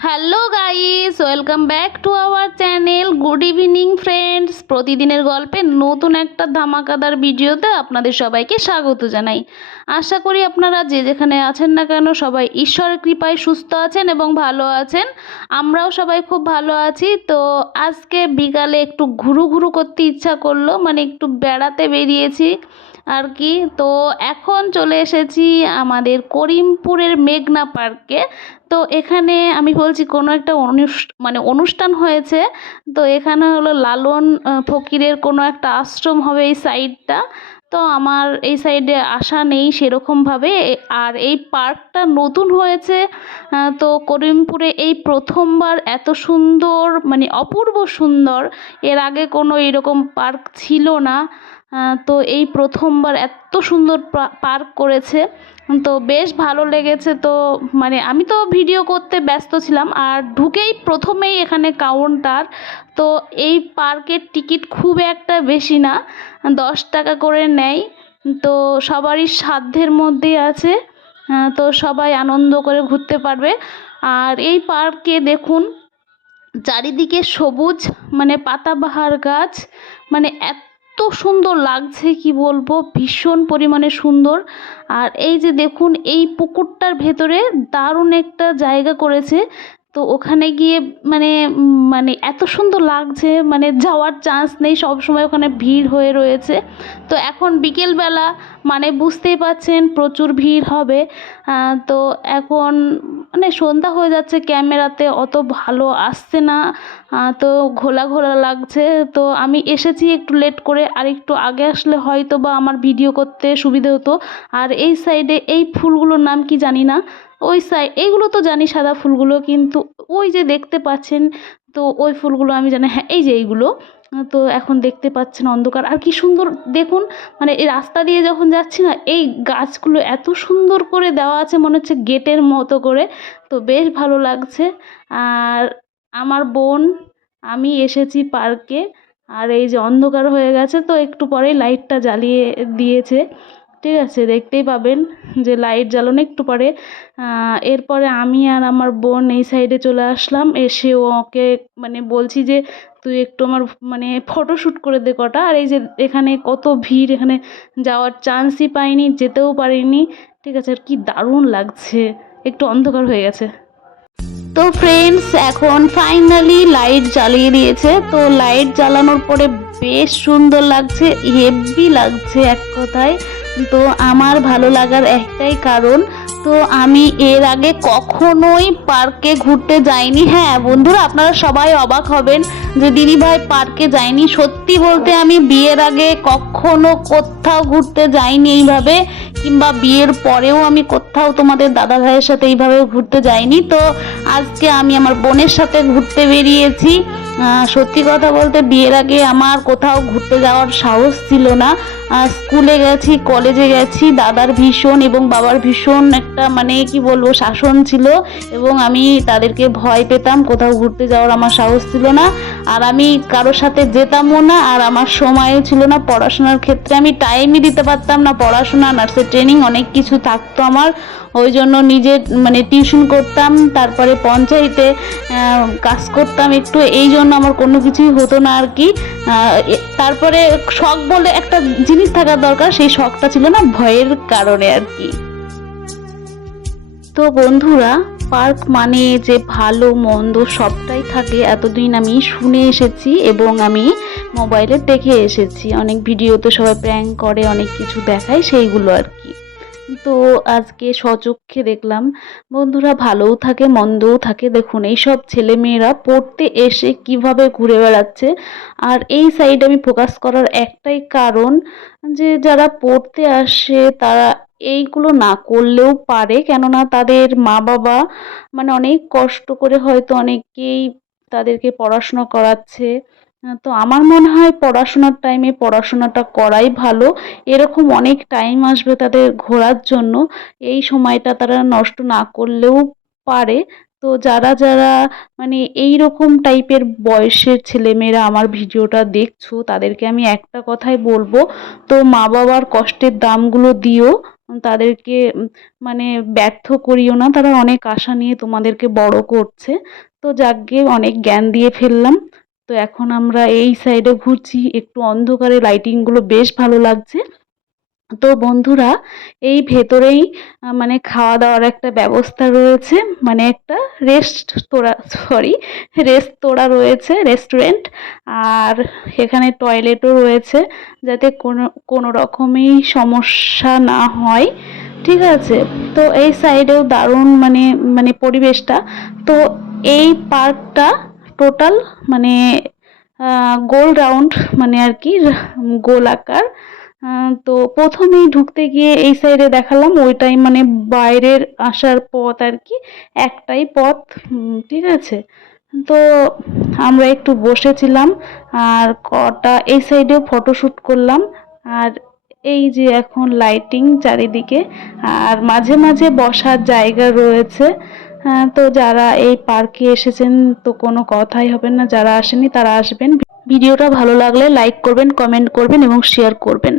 Hello guys, welcome back to our channel. Good evening friends. প্রতিদিনের গল্পে নতুন একটা ধামাকাদার ভিডিওতে আপনাদের সবাইকে স্বাগত জানাই। আশা করি আপনারা যে যেখানে আছেন না কেন সবাই ঈশ্বরের কৃপায় সুস্থ আছেন এবং ভালো আছেন। আমরাও সবাই খুব ভালো আছি। তো আজকে বিকালে একটু ঘুরু ঘুরু করতে ইচ্ছা করলো, মানে একটু বেড়াতে বেরিয়েছি আর কি। তো এখন চলে এসেছি আমাদের করিমপুরের মেঘনা পার্কে। তো এখানে আমি বলছি কোনো একটা অনুষ্ঠান হয়েছে। তো এখানে হলো লালন ফকিরের কোনো একটা আশ্রম হবে এই সাইডটা। তো আমার এই সাইডে আসা নেই সেরকমভাবে। আর এই পার্কটা নতুন হয়েছে। তো করিমপুরে এই প্রথমবার এত সুন্দর, মানে অপূর্ব সুন্দর। এর আগে কোনো এরকম পার্ক ছিল না। তো এই প্রথমবার এত সুন্দর পার্ক করেছে। তো বেশ ভালো লেগেছে। তো মানে আমি তো ভিডিও করতে ব্যস্ত ছিলাম, আর ঢুকেই প্রথমেই এখানে কাউন্টার। তো এই পার্কের টিকিট খুব একটা বেশি না, 10 টাকা করে নেয়। তো সবারই সাধ্যের মধ্যেই আছে। তো সবাই আনন্দ করে ঘুরতে পারবে। আর এই পার্কে দেখুন চারিদিকে সবুজ, মানে পাতাবাহার গাছ, মানে এত সুন্দর লাগছে কি বলবো, ভীষণ পরিমাণে সুন্দর। আর এই যে দেখুন এই পুকুরটার ভেতরে দারুণ একটা জায়গা করেছে। তো ওখানে গিয়ে মানে মানে এত সুন্দর লাগছে, মানে যাওয়ার চান্স নেই, সব সময় ওখানে ভিড় হয়ে রয়েছে। তো এখন বিকেলবেলা, মানে বুঝতেই পাচ্ছেন প্রচুর ভিড় হবে। তো এখন মানে সন্ধ্যা হয়ে যাচ্ছে, ক্যামেরাতে অত ভালো আসছে না। তো ঘোলা ঘোলা লাগছে। তো আমি এসেছি একটু লেট করে, আর একটু আগে আসলে হয়তো বা আমার ভিডিও করতে সুবিধে হতো। আর এই সাইডে এই ফুলগুলোর নাম কি জানি না। ওই সাইড এইগুলো তো জানি সাদা ফুলগুলো, কিন্তু ওই যে দেখতে পাচ্ছেন, তো ওই ফুলগুলো আমি জানি, হ্যাঁ এই যে এইগুলো। তো এখন দেখতে পাচ্ছেন অন্ধকার, আর কি সুন্দর দেখুন। মানে এই রাস্তা দিয়ে যখন যাচ্ছি না, এই গাছগুলো এত সুন্দর করে দেওয়া আছে, মনে হচ্ছে গেটের মতো করে। তো বেশ ভালো লাগছে। আর আমার বোন, আমি এসেছি পার্কে। আর এই যে অন্ধকার হয়ে গেছে, তো একটু পরেই লাইটটা জ্বালিয়ে দিয়েছে। ঠিক আছে, দেখতেই পাবেন যে লাইট জ্বালানো একটু পরে। এরপরে আমি আর আমার বোন এই সাইডে চলে আসলাম। এসে ওকে মানে বলছি যে তুই একটু আমার মানে ফটোশ্যুট করে দে কটা। আর এই যে এখানে কত ভিড়, এখানে যাওয়ার চান্সই পাইনি, যেতেও পারিনি। ঠিক আছে, আর কি দারুণ লাগছে। একটু অন্ধকার হয়ে গেছে। তো ফ্রেন্ডস, এখন ফাইনালি লাইট জ্বালিয়ে দিয়েছে। তো লাইট জ্বালানোর পরে বেশ সুন্দর লাগছে, হেভি লাগছে এক কথায়। তো আমার ভালো লাগার একটাই কারণ, তো আমি এর আগে কখনোই পার্কে ঘুরতে যাইনি। হ্যাঁ বন্ধুরা, আপনারা সবাই অবাক হবেন যে দিদিভাই পার্কে যায়নি। সত্যি বলতে আমি বিয়ের আগে কখনো কোথাও ঘুরতে যাইনি এইভাবে, কিংবা বিয়ের পরেও আমি কোথাও তোমাদের দাদা ভাইয়ের সাথে এইভাবে ঘুরতে যাইনি। তো আজকে আমি আমার বোনের সাথে ঘুরতে বেরিয়েছি। সত্যি কথা বলতে বিয়ের আগে আমার কোথাও ঘুরতে যাওয়ার সাহস ছিল না। স্কুলে গেছি, কলেজে গেছি, দাদার ভীষণ এবং বাবার ভীষণ একটা মানে কি বলবো শাসন ছিল, এবং আমি তাদেরকে ভয় পেতাম, কোথাও ঘুরতে যাওয়ার আমার সাহস ছিল না। আর আমি কারোর সাথে যেতামও না, আর আমার সময়ও ছিল না। পড়াশোনার ক্ষেত্রে আমি টাইমই দিতে পারতাম না, পড়াশোনা, নার্সের ট্রেনিং, অনেক কিছু থাকতো আমার। ওই জন্য নিজে মানে টিউশন করতাম, তারপরে পঞ্চায়েতে কাজ করতাম একটু, এই জন্য আমার কোনো কিছুই হতো না আর কি। তারপরে শখ বলে একটা জিনিস থাকা দরকার, সেই শখটা ছিল না, ভয়ের কারণে আর কি। তো বন্ধুরা, পার্ক মানে যে ভালো মন্দ সবটাই থাকে এতদিন আমি শুনে এসেছি, এবং আমি মোবাইলে দেখে এসেছি। অনেক ভিডিওতে সবাই প্র্যাঙ্ক করে, অনেক কিছু দেখায়, সেইগুলো আর কি। তো আজকে স্বচক্ষে দেখলাম বন্ধুরা, ভালোও থাকে মন্দও থাকে। দেখুন এইসব ছেলেমেয়েরা পড়তে এসে কিভাবে ঘুরে বেড়াচ্ছে। আর এই সাইড আমি ফোকাস করার একটাই কারণ, যে যারা পড়তে আসে তারা এইগুলো না করলেও পারে, কেননা তাদের মা বাবা মানে অনেক কষ্ট করে হয়তো অনেকেই তাদেরকে পড়াশোনা করাচ্ছে। তো আমার মনে হয় পড়াশোনার টাইমে পড়াশোনাটা করাই ভালো। এরকম অনেক টাইম আসবে তাদের ঘোরার জন্য, এই সময়টা তারা নষ্ট না করলেও পারে। তো যারা যারা মানে এই রকম টাইপের বয়সের ছেলেমেয়েরা আমার ভিডিওটা দেখছো, তাদেরকে আমি একটা কথাই বলবো, তো মা বাবার কষ্টের দামগুলো দিও। তাদেরকে মানে ব্যর্থ করিও না, তারা অনেক আশা নিয়ে তোমাদেরকে বড় করছে। তো যাকগে অনেক জ্ঞান দিয়ে ফেললাম। তো এখন আমরা এই সাইডে ঘুরছি, একটু অন্ধকারে লাইটিংগুলো বেশ ভালো লাগছে। তো বন্ধুরা, এই ভেতরেই মানে খাওয়া দাওয়ার একটা ব্যবস্থা রয়েছে, মানে একটা রেস্তোরাঁ রয়েছে, রেস্টুরেন্ট। আর এখানে টয়লেটও রয়েছে, যাতে কোনো রকমই সমস্যা না হয়, ঠিক আছে। তো এই সাইডেও দারুণ মানে মানে পরিবেশটা। তো এই পার্কটা টোটাল মানে গোল রাউন্ড, মানে আর কি গোল আকার। তো প্রথমেই ঢুকতে গিয়ে এই সাইডে দেখালাম, ওইটাই মানে বাইরের আসার পথ আর কি, একটাই পথ, ঠিক আছে। তো আমরা একটু বসেছিলাম, আর কটা এই সাইডেও ফটোশ্যুট করলাম। আর এই যে এখন লাইটিং চারিদিকে, আর মাঝে মাঝে বসার জায়গা রয়েছে। তো যারা এই পার্কে এসেছেন তো কোনো কথাই হবে না, যারা আসেনি তারা আসবেন। ভিডিওটা ভালো লাগলে লাইক করবেন, কমেন্ট করবেন এবং শেয়ার করবেন।